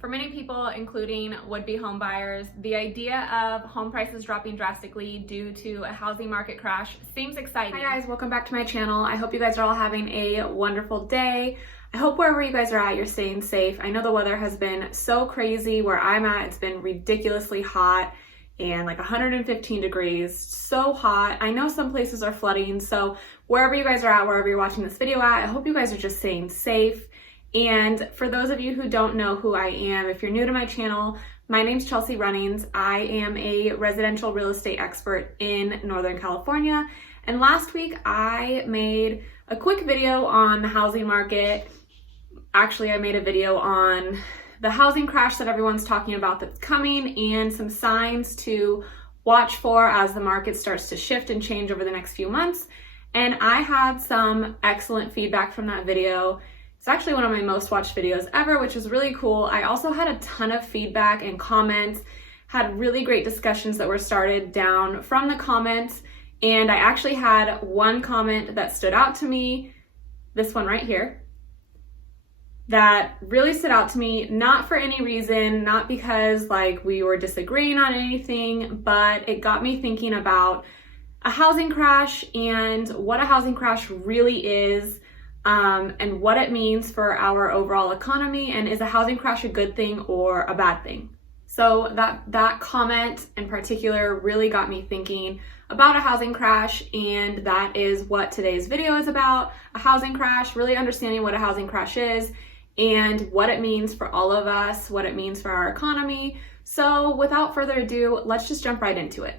For many people, including would-be home buyers, the idea of home prices dropping drastically due to a housing market crash seems exciting. Hi guys, welcome back to my channel. I hope you guys are all having a wonderful day. I hope wherever you guys are at, you're staying safe. I know the weather has been so crazy. Where I'm at, it's been ridiculously hot and like 115 degrees, so hot. I know some places are flooding, so wherever you guys are at, wherever you're watching this video at, I hope you guys are just staying safe. And for those of you who don't know who I am, if you're new to my channel, my name's ChelseeRunnings. I am a residential real estate expert in Northern California. And last week I made a quick video on the housing market. Actually, I made a video on the housing crash that everyone's talking about that's coming and some signs to watch for as the market starts to shift and change over the next few months. And I had some excellent feedback from that video. It's actually one of my most watched videos ever, which is really cool. I also had a ton of feedback and comments, had really great discussions that were started down from the comments. And I actually had one comment that stood out to me, this one right here, that really stood out to me, not for any reason, not because like we were disagreeing on anything, but it got me thinking about a housing crash and what a housing crash really is. And what it means for our overall economy, and is a housing crash a good thing or a bad thing? So that comment in particular really got me thinking about a housing crash, and that is what today's video is about. A housing crash, really understanding what a housing crash is and what it means for all of us, what it means for our economy. So without further ado, let's just jump right into it.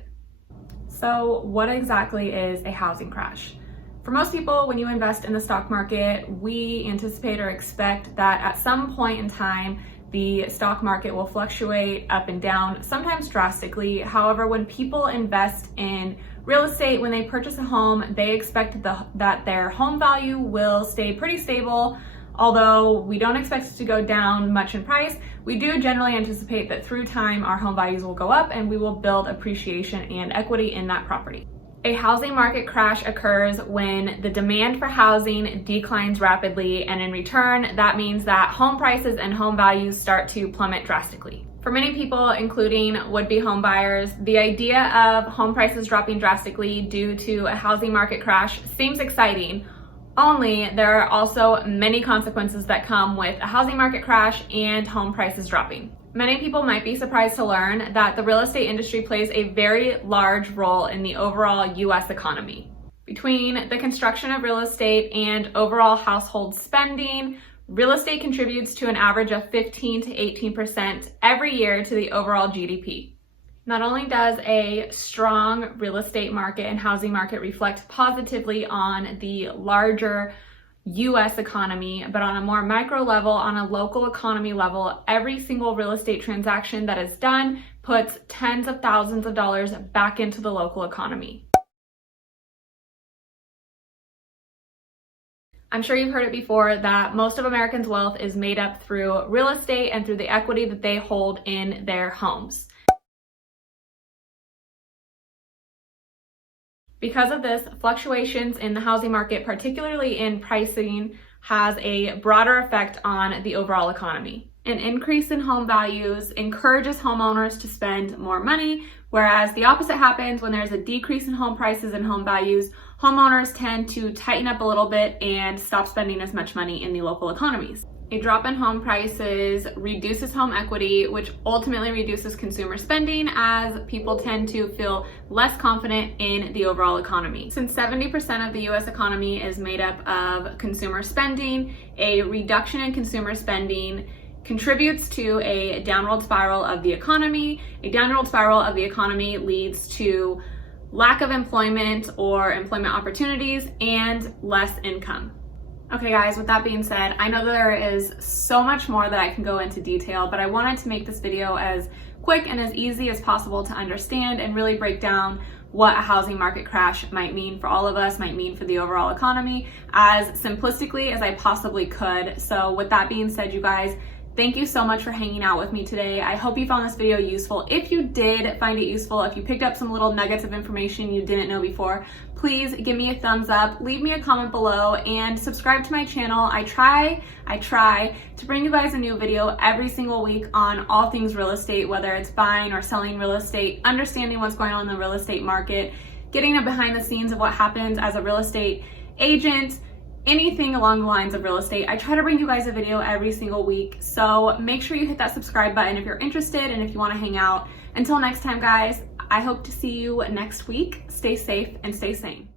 So what exactly is a housing crash? For most people, when you invest in the stock market, we anticipate or expect that at some point in time, the stock market will fluctuate up and down, sometimes drastically. However, when people invest in real estate, when they purchase a home, they expect that their home value will stay pretty stable. Although we don't expect it to go down much in price, we do generally anticipate that through time, our home values will go up and we will build appreciation and equity in that property. A housing market crash occurs when the demand for housing declines rapidly, and in return, that means that home prices and home values start to plummet drastically. For many people, including would-be home buyers, the idea of home prices dropping drastically due to a housing market crash seems exciting, only there are also many consequences that come with a housing market crash and home prices dropping. Many people might be surprised to learn that the real estate industry plays a very large role in the overall US economy. Between the construction of real estate and overall household spending, real estate contributes to an average of 15 to 18% every year to the overall GDP. Not only does a strong real estate market and housing market reflect positively on the larger US economy, but on a more micro level, on a local economy level, every single real estate transaction that is done puts tens of thousands of dollars back into the local economy. I'm sure you've heard it before that most of Americans' wealth is made up through real estate and through the equity that they hold in their homes. Because of this, fluctuations in the housing market, particularly in pricing, has a broader effect on the overall economy. An increase in home values encourages homeowners to spend more money, whereas the opposite happens when there's a decrease in home prices and home values. Homeowners tend to tighten up a little bit and stop spending as much money in the local economies. A drop in home prices reduces home equity, which ultimately reduces consumer spending as people tend to feel less confident in the overall economy. Since 70% of the US economy is made up of consumer spending, a reduction in consumer spending contributes to a downward spiral of the economy. A downward spiral of the economy leads to lack of employment or employment opportunities and less income. Okay guys, with that being said, I know that there is so much more that I can go into detail, but I wanted to make this video as quick and as easy as possible to understand and really break down what a housing market crash might mean for all of us, might mean for the overall economy, as simplistically as I possibly could. So with that being said, you guys, Thank you so much for hanging out with me today. I hope you found this video useful. If you did find it useful, if you picked up some little nuggets of information you didn't know before, please give me a thumbs up, leave me a comment below, and subscribe to my channel. I try to bring you guys a new video every single week on all things real estate, whether it's buying or selling real estate, understanding what's going on in the real estate market, getting a behind the scenes of what happens as a real estate agent, anything along the lines of real estate. I try to bring you guys a video every single week, so make sure you hit that subscribe button if you're interested and if you want to hang out. Until next time, guys, I hope to see you next week. Stay safe and stay sane.